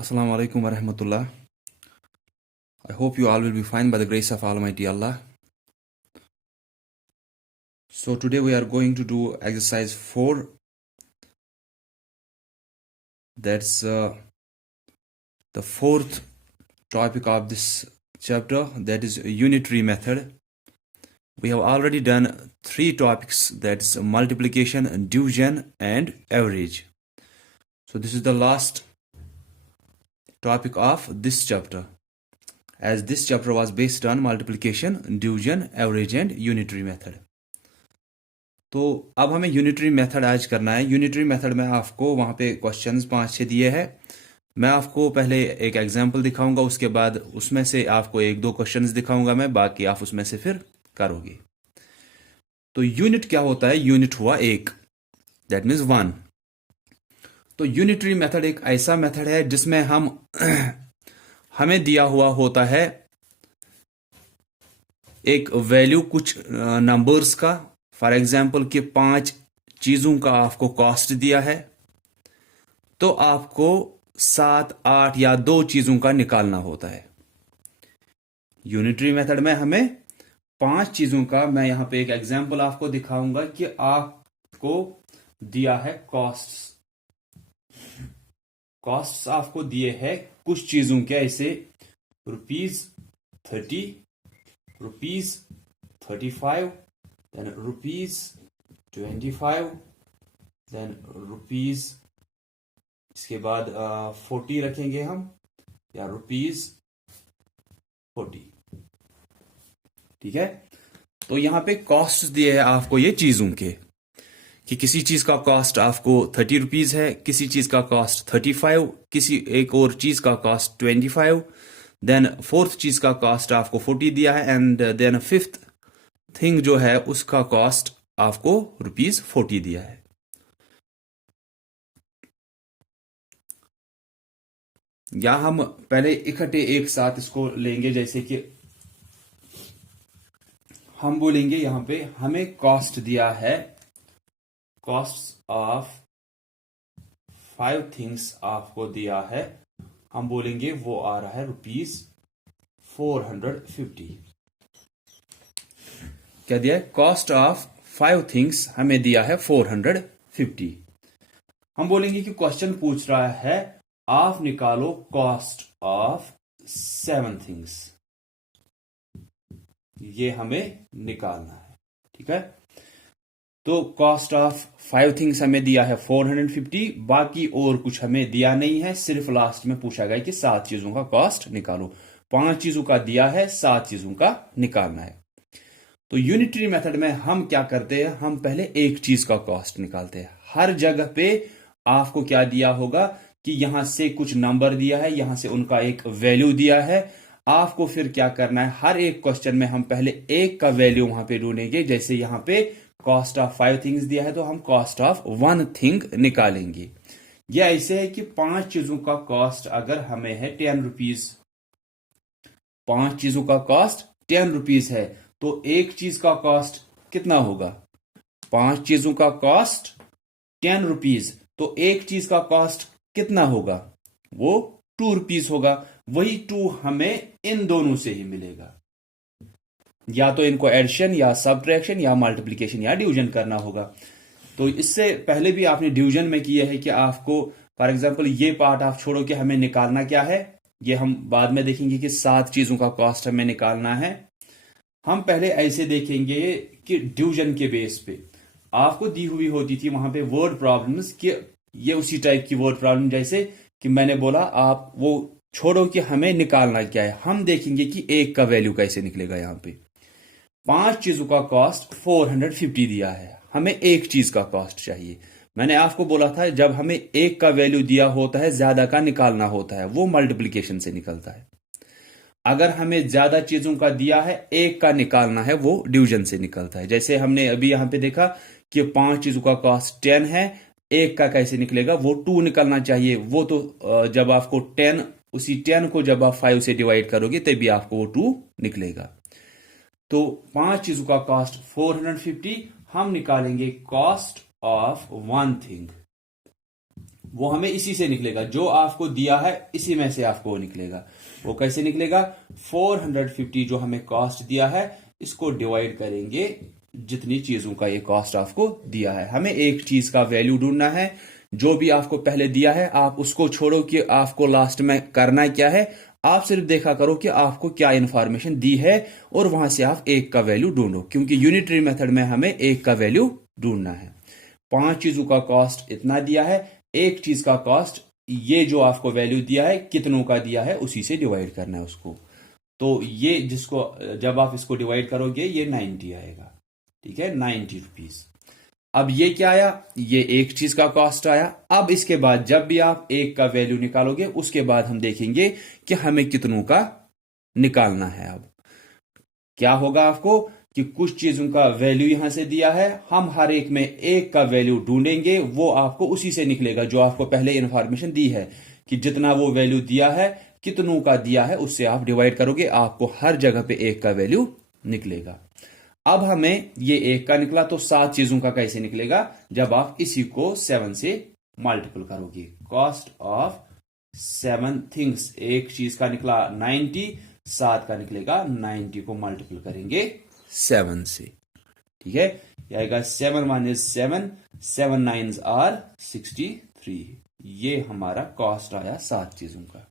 Assalamu alaikum wa rahmatullah. I hope you all will be fine by the grace of Almighty Allah. So today we are going to do exercise 4. That's the fourth topic of this chapter, that is unitary method. We have already done 3 topics, that's multiplication, division and average. So this is the last topic of this chapter, as this chapter was based on multiplication, division, average and unitary method. तो अब हमें unitary method आज करना है। Unitary method में आपको वहाँ पे क्वेश्चंस 5-6 दिए हैं। मैं आपको पहले एक एग्जांपल दिखाऊंगा, उसके बाद उसमें से आपको 1-2 क्वेश्चंस दिखाऊंगा मैं, बाकी आप उसमें से फिर करोगे। तो यूनिट क्या होता है? यूनिट हुआ 1, दैट मीन्स 1। तो यूनिटरी मेथड एक ऐसा मेथड है जिसमें हमें दिया हुआ होता है एक वैल्यू, कुछ नंबर्स का। फॉर एग्जाम्पल कि 5 चीजों का आपको कॉस्ट दिया है, तो आपको 7, 8 या 2 चीजों का निकालना होता है। यूनिटरी मेथड में हमें 5 चीजों का, मैं यहां पे एक एग्जाम्पल आपको दिखाऊंगा कि आपको दिया है कॉस्ट्स आपको दिए हैं कुछ चीजों के, ऐसे ₹30, ₹35, then ₹25, then रुपीज, इसके बाद 40 रखेंगे हम, या ₹40। ठीक है। तो यहां पे कॉस्ट दिए है आपको ये चीजों के, कि किसी चीज का कॉस्ट आपको ₹30 है, किसी चीज का कॉस्ट 35, किसी एक और चीज का कॉस्ट 25, देन फोर्थ चीज का कॉस्ट आपको 40 दिया है, एंड देन फिफ्थ थिंग जो है उसका कॉस्ट आपको ₹40 दिया है। या हम पहले इकट्ठे एक साथ इसको लेंगे, जैसे कि हम बोलेंगे यहां पे हमें कॉस्ट दिया है, कॉस्ट ऑफ 5 थिंग्स आपको दिया है, हम बोलेंगे वो आ रहा है ₹450। क्या दिया है? कॉस्ट ऑफ 5 थिंग्स हमें दिया है 450। हम बोलेंगे कि क्वेश्चन पूछ रहा है आप निकालो कॉस्ट ऑफ 7 थिंग्स, ये हमें निकालना है। ठीक है। तो कॉस्ट ऑफ 5 थिंग्स हमें दिया है 450, बाकी और कुछ हमें दिया नहीं है, सिर्फ लास्ट में पूछा गया कि 7 चीजों का कॉस्ट निकालो। 5 चीजों का दिया है, 7 चीजों का निकालना है। तो यूनिटरी मेथड में हम क्या करते हैं, हम पहले एक चीज का कॉस्ट निकालते हैं। हर जगह पे आपको क्या दिया होगा कि यहां से कुछ नंबर दिया है, यहां से उनका एक वैल्यू दिया है। आपको फिर क्या करना है, हर एक क्वेश्चन में हम पहले एक का वैल्यू वहां पे ढूंढेंगे। जैसे यहां पे कॉस्ट ऑफ 5 थिंग्स दिया है, तो हम कॉस्ट ऑफ 1 थिंग निकालेंगे। यह ऐसे है कि 5 चीजों का कॉस्ट अगर हमें है ₹10, 5 चीजों का कॉस्ट ₹10 है, तो एक चीज का कॉस्ट कितना होगा? 5 चीजों का कॉस्ट ₹10, तो एक चीज का कॉस्ट कितना होगा? वो ₹2 होगा। वही 2 हमें इन दोनों से ही मिलेगा, या तो इनको एडिशन या सब्ट्रैक्शन या मल्टीप्लिकेशन या डिवीजन करना होगा। तो इससे पहले भी आपने डिवीजन में किया है कि आपको फॉर एग्जांपल ये पार्ट आप छोड़ो कि हमें निकालना क्या है, ये हम बाद में देखेंगे कि 7 चीजों का कॉस्ट हमें निकालना है। हम पहले ऐसे देखेंगे कि डिवीजन के बेस पे आपको दी हुई होती थी वहां पे वर्ड प्रॉब्लम्स, कि ये उसी टाइप की वर्ड प्रॉब्लम, जैसे कि मैंने बोला आप वो छोड़ो कि हमें निकालना क्या है। हम देखेंगे कि एक का वैल्यू कैसे निकलेगा। यहां पे 5 चीजों का कॉस्ट 450 दिया है, हमें एक चीज का कॉस्ट चाहिए। मैंने आपको बोला था जब हमें एक का वैल्यू दिया होता है, ज्यादा का निकालना होता है, वो मल्टीप्लिकेशन से निकलता है। अगर हमें ज्यादा चीजों का दिया है, एक का निकालना है, वो डिवीजन से निकलता है। जैसे हमने अभी यहां पे देखा कि 5 चीजों का कॉस्ट 10 है, एक का कैसे निकलेगा? वो 2 निकलना चाहिए। वो तो जब आपको 10, उसी 10 को जब आप 5 से डिवाइड करोगे तभी आपको वो 2 निकलेगा। तो 5 चीजों का कॉस्ट 450, हम निकालेंगे कॉस्ट ऑफ 1 थिंग। वो हमें इसी से निकलेगा, जो आपको दिया है इसी में से आपको वो निकलेगा। वो कैसे निकलेगा? 450 जो हमें कॉस्ट दिया है इसको डिवाइड करेंगे जितनी चीजों का ये कॉस्ट आपको दिया है। हमें एक चीज का वैल्यू ढूंढना है, जो भी आपको पहले दिया है आप उसको छोड़ो कि आपको लास्ट में करना क्या है। आप सिर्फ देखा करो कि आपको क्या इंफॉर्मेशन दी है और वहां से आप एक का वैल्यू ढूंढो, क्योंकि यूनिटरी मेथड में हमें एक का वैल्यू ढूंढना है। 5 चीजों का कॉस्ट इतना दिया है, एक चीज का कॉस्ट ये जो आपको वैल्यू दिया है कितनों का दिया है उसी से डिवाइड करना है उसको। तो ये जिसको जब आप इसको डिवाइड करोगे ये 90 आएगा, ठीक है, 90 रुपीज। अब ये क्या आया? ये एक चीज का कॉस्ट आया। अब इसके बाद जब भी आप एक का वैल्यू निकालोगे उसके बाद हम देखेंगे कि हमें कितनों का निकालना है। अब क्या होगा आपको कि कुछ चीजों का वैल्यू यहां से दिया है, हम हर एक में एक का वैल्यू ढूंढेंगे, वो आपको उसी से निकलेगा जो आपको पहले इंफॉर्मेशन दी है कि जितना वो वैल्यू दिया है कितनों का दिया है उससे आप डिवाइड करोगे, आपको हर जगह पे एक का वैल्यू निकलेगा। अब हमें ये एक का निकला तो 7 चीजों का कैसे निकलेगा? जब आप इसी को 7 से मल्टीपल करोगे। कॉस्ट ऑफ 7 थिंग्स, एक चीज का निकला 90, 7 का निकलेगा 90 को मल्टीपल करेंगे 7 से, ठीक है। ये आएगा 7 1 इज 7, 7 9 आर 63। ये हमारा कॉस्ट आया 7 चीजों का।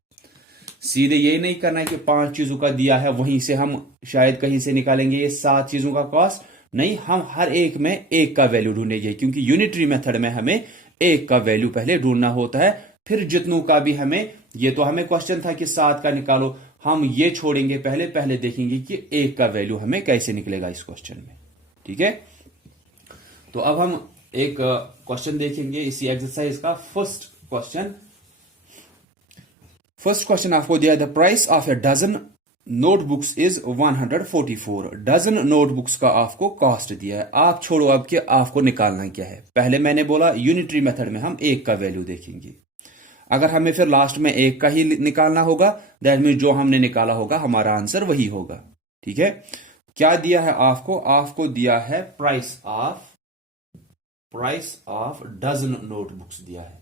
सीधे ये नहीं करना है कि 5 चीजों का दिया है वहीं से हम शायद कहीं से निकालेंगे ये 7 चीजों का कॉस्ट। नहीं, हम हर एक में एक का वैल्यू ढूंढेंगे, क्योंकि यूनिटरी मेथड में हमें एक का वैल्यू पहले ढूंढना होता है, फिर जितनों का भी हमें। ये तो हमें क्वेश्चन था कि 7 का निकालो, हम ये छोड़ेंगे, पहले देखेंगे कि एक का वैल्यू हमें कैसे निकलेगा इस क्वेश्चन में, ठीक है। तो अब हम एक क्वेश्चन देखेंगे इसी एक्सरसाइज का। फर्स्ट क्वेश्चन आपको दिया, the price of a dozen notebooks is 144। Dozen notebooks का आपको कॉस्ट दिया है। आप छोड़ो अब कि आपको निकालना क्या है। पहले मैंने बोला यूनिटरी मेथड में हम एक का वैल्यू देखेंगे, अगर हमें फिर लास्ट में एक का ही निकालना होगा दैट मीन जो हमने निकाला होगा हमारा आंसर वही होगा, ठीक है। क्या दिया है आपको? आपको दिया है प्राइस ऑफ डजन नोटबुक्स दिया है।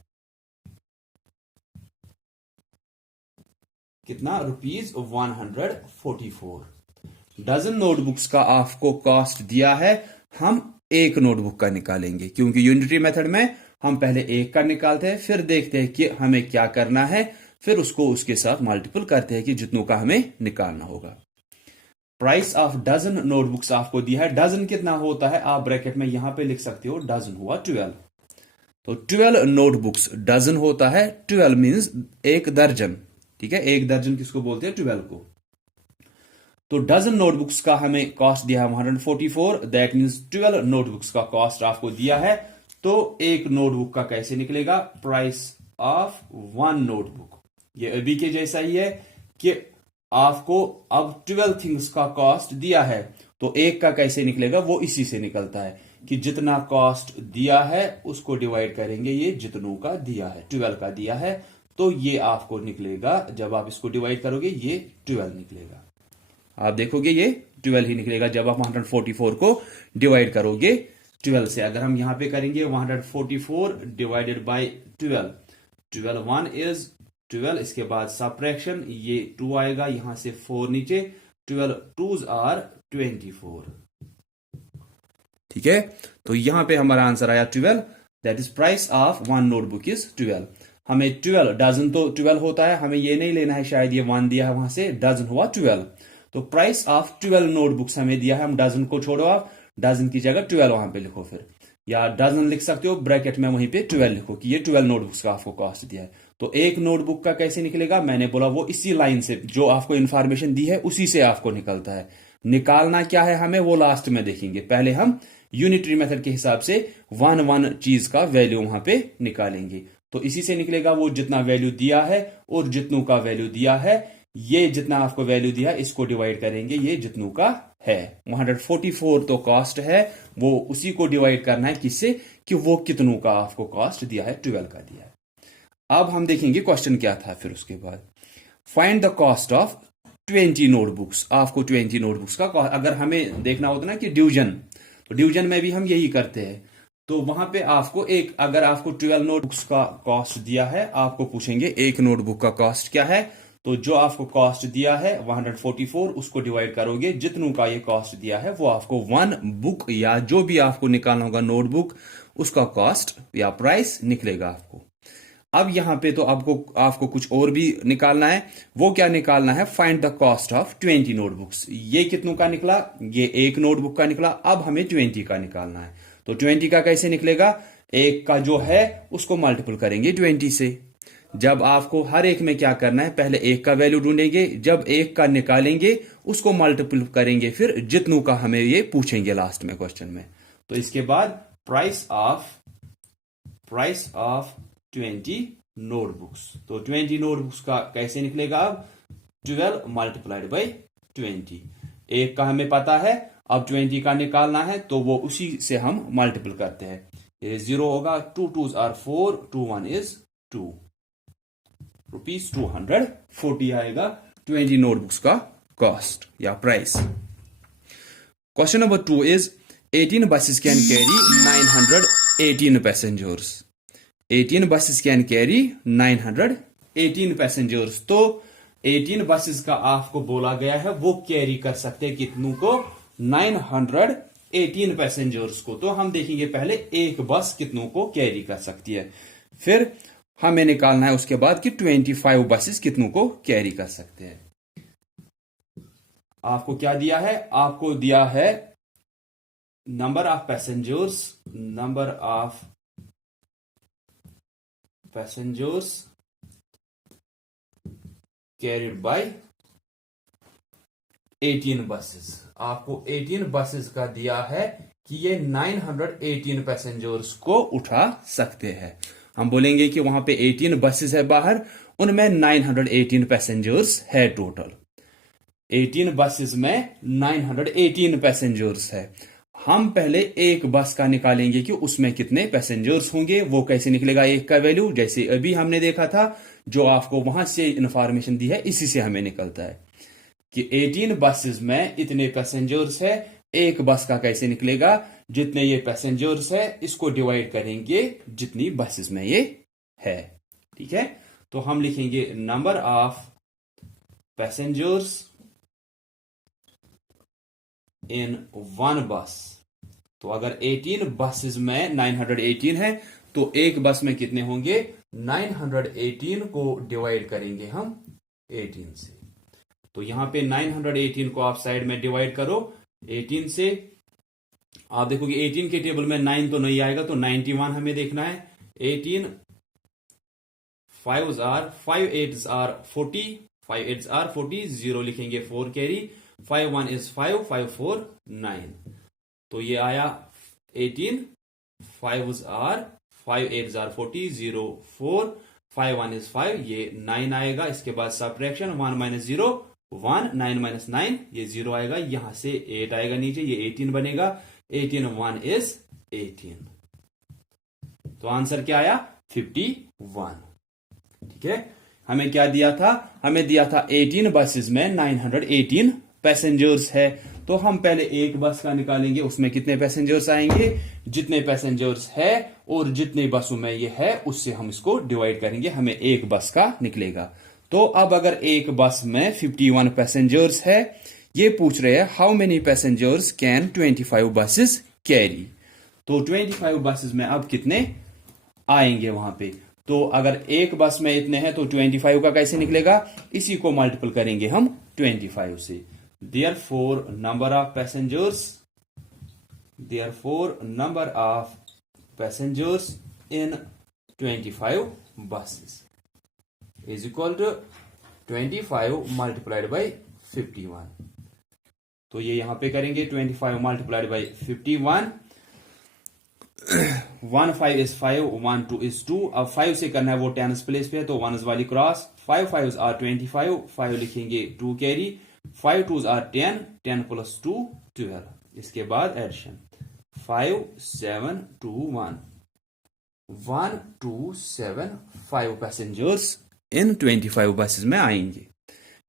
कितना? रुपीज 144। डजन नोटबुक्स का आपको कॉस्ट दिया है, हम एक नोटबुक का निकालेंगे, क्योंकि यूनिटरी मेथड में हम पहले एक का निकालते हैं, फिर देखते हैं कि हमें क्या करना है, फिर उसको उसके साथ मल्टीपल करते हैं कि जितनों का हमें निकालना होगा। प्राइस ऑफ डजन नोटबुक्स आपको दिया है। डजन कितना होता है आप ब्रैकेट में यहां पे लिख सकते हो, डजन हुआ 12। तो 12 नोटबुक्स डजन होता है, 12 मीन्स एक दर्जन, ठीक है। एक दर्जन किसको बोलते हैं? 12 को। तो डजन नोटबुक्स का हमें कॉस्ट दिया है 144, दैट मीन्स 12 नोटबुक्स का कॉस्ट आपको दिया है। तो एक नोटबुक का कैसे निकलेगा? Price of 1 notebook. ये अभी के जैसा ही है कि आपको अब 12 थिंग्स का कॉस्ट दिया है, तो एक का कैसे निकलेगा? वो इसी से निकलता है कि जितना कॉस्ट दिया है उसको डिवाइड करेंगे ये जितनों का दिया है। 12 का दिया है तो ये आपको निकलेगा, जब आप इसको डिवाइड करोगे ये 12 निकलेगा। आप देखोगे ये 12 ही निकलेगा जब आप 144 को डिवाइड करोगे 12 से। अगर हम यहां पे करेंगे 144 डिवाइडेड बाय 12, 12 1 इज 12, इसके बाद सब्ट्रैक्शन, ये 2 आएगा, यहां से 4 नीचे, 12 2s आर 24, ठीक है। तो यहां पे हमारा आंसर आया 12, that is price of 1 notebook is 12। हमें 12 डजन तो 12 होता है, हमें ये नहीं लेना है शायद ये 1 दिया है वहां से, डजन हुआ 12। तो प्राइस ऑफ 12 नोटबुक्स हमें दिया है, हम डजन को छोड़ो, आप डजन की जगह 12 वहां पे लिखो फिर, या डजन लिख सकते हो ब्रैकेट में वहीं पे 12 लिखो कि ये 12 नोटबुक्स का आपको कॉस्ट दिया है। तो एक नोटबुक का कैसे निकलेगा? मैंने बोला वो इसी लाइन से जो आपको इंफॉर्मेशन दी है उसी से आपको निकलता है। निकालना क्या है हमें वो लास्ट में देखेंगे, पहले हम यूनिटरी मेथड के हिसाब से 1 चीज का वैल्यू वहां पे निकालेंगे। तो इसी से निकलेगा वो जितना वैल्यू दिया है और जितनों का वैल्यू दिया है, ये जितना आपको वैल्यू दिया है इसको डिवाइड करेंगे ये जितनों का है। 144 तो कॉस्ट है, वो उसी को डिवाइड करना है किससे कि वो कितनों का आपको कॉस्ट दिया है, 12 का दिया है। अब हम देखेंगे क्वेश्चन क्या था फिर उसके बाद। Find the cost of 20 notebooks. आपको 20 नोटबुक्स का, अगर हमें देखना होता ना कि डिवीजन, तो डिवीजन में भी हम यही करते हैं। तो वहां पे आपको अगर आपको 12 नोटबुक्स का कॉस्ट दिया है, आपको पूछेंगे एक नोटबुक का कॉस्ट क्या है। तो जो आपको कॉस्ट दिया है 144, उसको डिवाइड करोगे, जितनों का ये कॉस्ट दिया है वो आपको वन बुक या जो भी आपको निकालना होगा नोटबुक, उसका कॉस्ट या प्राइस निकलेगा आपको। अब यहां पे तो आपको कुछ और भी निकालना है। वो क्या निकालना है? Find the cost of 20 notebooks. ये कितनों का निकला? ये एक नोटबुक का निकला। अब हमें 20 का निकालना है। तो 20 का कैसे निकलेगा? एक का जो है उसको मल्टीपल करेंगे 20 से। जब आपको हर एक में क्या करना है, पहले एक का वैल्यू ढूंढेंगे, जब एक का निकालेंगे उसको मल्टीपल करेंगे, फिर जितनों का हमें ये पूछेंगे लास्ट में क्वेश्चन में। तो इसके बाद प्राइस ऑफ 20 नोटबुक्स। तो 20 नोटबुक्स का कैसे निकलेगा? अब 12 मल्टीप्लाइड बाई 20। एक का हमें पता है, अब 20 का निकालना है, तो वो उसी से हम मल्टीपल करते हैं। ये 0 होगा, 2 2s are 4, 2 1 is 2, रुपीज 240 आएगा 20 नोटबुक्स का कॉस्ट या price. Question number 2 is 18 buses can carry 918 passengers. 18 buses can carry 918 passengers. तो 18 buses का आपको बोला गया है वो कैरी कर सकते हैं कितनों को? 918 पैसेंजर्स को। तो हम देखेंगे पहले एक बस कितनों को कैरी कर सकती है, फिर हमें निकालना है उसके बाद कि 25 बसेस कितनों को कैरी कर सकते हैं। आपको क्या दिया है? आपको दिया है number of passengers carried by 18 buses. आपको 18 बसेस का दिया है कि ये 918 पैसेंजर्स को उठा सकते हैं। हम बोलेंगे कि वहां पे 18 बसेस है बाहर, उनमें 918 पैसेंजर्स है टोटल। 18 बसेस में 918 पैसेंजर्स है। हम पहले एक बस का निकालेंगे कि उसमें कितने पैसेंजर्स होंगे। वो कैसे निकलेगा? एक का वैल्यू जैसे अभी हमने देखा था, जो आपको वहां से इंफॉर्मेशन दी है इसी से हमें निकलता है कि 18 बसेस में इतने पैसेंजर्स है। एक बस का कैसे निकलेगा? जितने ये पैसेंजर्स है इसको डिवाइड करेंगे जितनी बसेस में ये है। ठीक है, तो हम लिखेंगे number of passengers in one बस। तो अगर 18 बसेस में 918 है तो एक बस में कितने होंगे? 918 को डिवाइड करेंगे हम 18 से। तो यहां पे 918 को आप साइड में डिवाइड करो 18 से। आप देखोगे 18 के टेबल में 9 तो नहीं आएगा, तो 91 हमें देखना है। 18 5 8s are 40, 5 8s are 40, 0 लिखेंगे 4 कैरी, 5 1 is 5, 5 4 9। तो ये आया 18, 5 8s are 40, 0 4, 5 1 is 5, ये 9 आएगा। इसके बाद सब्ट्रैक्शन 1 minus 0 1, 9 minus 9 ये 0 आएगा। यहां से 8 आएगा नीचे, ये 18 बनेगा। 18 1 is 18। तो आंसर क्या आया? 51। ठीक है, हमें क्या दिया था? हमें दिया था 18 बसेस में 918 पैसेंजर्स है। तो हम पहले एक बस का निकालेंगे, उसमें कितने पैसेंजर्स आएंगे, जितने पैसेंजर्स है और जितने बसों में ये है उससे हम इसको डिवाइड करेंगे, हमें एक बस का निकलेगा। तो अब अगर एक बस में 51 पैसेंजर्स है, ये पूछ रहे हैं how many passengers can 25 buses carry. तो 25 बसेस में अब कितने आएंगे वहां पे? तो अगर एक बस में इतने हैं तो 25 का कैसे निकलेगा? इसी को मल्टीपल करेंगे हम 25 से। Therefore number of passengers in 25 buses is equal to 25 multiplied by 51। तो ये यहां पे करेंगे 25 multiplied by 51। 1 5 is 5, 1 2 is 2। अब 5 से करना है वो 10 प्लेस पे है, तो 1 वाली क्रॉस, 5 5 are 25, 5 लिखेंगे 2 कैरी, 5 2s are 10, 10 plus 2 12। इसके बाद एडिशन 5 7 2 1, 1 2 7 5 पैसेंजर्स इन 25 बसेस में आएंगे।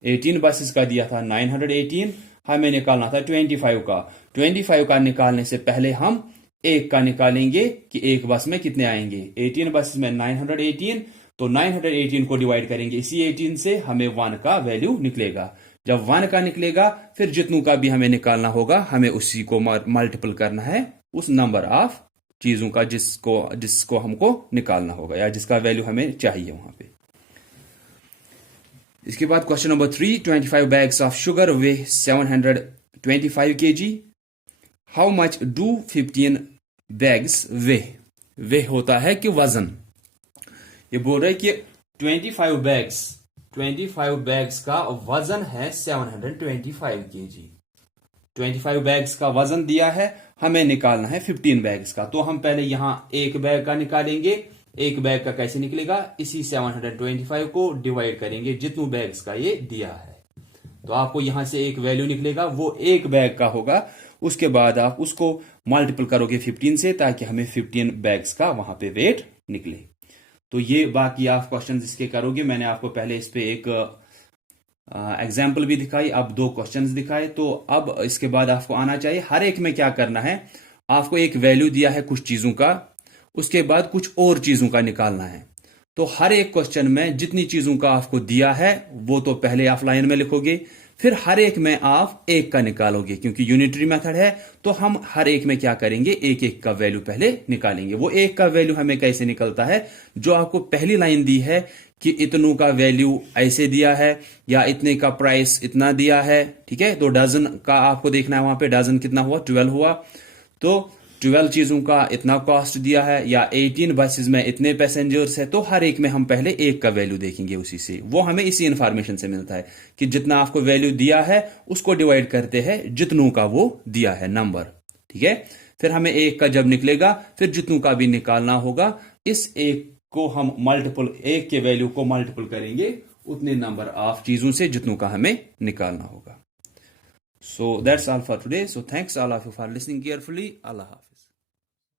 18 बसेस का दिया था 918, हमें निकालना था 25 का। 25 का निकालने से पहले हम एक का निकालेंगे कि एक बस में कितने आएंगे। 18 बसेस में 918, तो 918 को डिवाइड करेंगे इसी 18 से, हमें 1 का वैल्यू निकलेगा। जब 1 का निकलेगा फिर जितनों का भी हमें निकालना होगा, हमें उसी को मल्टीपल करना है उस नंबर ऑफ चीजों का जिसको हमको निकालना होगा या जिसका वैल्यू हमें चाहिए वहां पे। इसके बाद question number 3, 25 bags of sugar weigh 725 kg, how much do 15 bags weigh. Weigh होता है कि वजन। ये बोल रहे कि 25 बैग्स का वजन है 725 kg। 25 बैग्स का वजन दिया है, हमें निकालना है 15 बैग्स का। तो हम पहले यहां एक बैग का निकालेंगे। एक बैग का कैसे निकलेगा, इसी 725 को डिवाइड करेंगे जितने बैग्स का ये दिया है। तो आपको यहां से एक वैल्यू निकलेगा, वो एक बैग का होगा। उसके बाद आप उसको मल्टीपल करोगे 15 से, ताकि हमें 15 बैग्स का वहां पे वेट निकले। तो ये बाकी आप क्वेश्चन इसके करोगे। मैंने आपको पहले इस पे एक एग्जाम्पल भी दिखाई, अब 2 क्वेश्चंस दिखाए। तो अब इसके बाद आपको आना चाहिए हर एक में क्या करना है। आपको एक वैल्यू दिया है कुछ चीजों का, उसके बाद कुछ और चीजों का निकालना है। तो हर एक क्वेश्चन में जितनी चीजों का आपको दिया है वो तो पहले आप लाइन में लिखोगे, फिर हर एक में आप एक का निकालोगे। क्योंकि यूनिटरी मेथड है तो हम हर एक में क्या करेंगे, एक एक का वैल्यू पहले निकालेंगे। वो एक का वैल्यू हमें कैसे निकलता है, जो आपको पहली लाइन दी है कि इतनों का वैल्यू ऐसे दिया है या इतने का प्राइस इतना दिया है, ठीक है। तो डजन का आपको देखना है, वहां पे डजन कितना हुआ, 12 हुआ। तो 12 चीजों का इतना कॉस्ट दिया है, या 18 बसेस में इतने पैसेंजर्स है। तो हर एक में हम पहले एक का वैल्यू देखेंगे, उसी से वो हमें इसी इंफॉर्मेशन से मिलता है कि जितना आपको वैल्यू दिया है उसको डिवाइड करते हैं जितनों का वो दिया है नंबर, ठीक है। फिर हमें एक का जब निकलेगा फिर जितनों का भी निकालना होगा। इस एक को हम मल्टीपल, एक के वैल्यू को मल्टीपल करेंगे उतने नंबर ऑफ चीजों से जितनों का हमें निकालना होगा। So that's all for today. So thanks all of you for listening carefully. Allah Hafiz.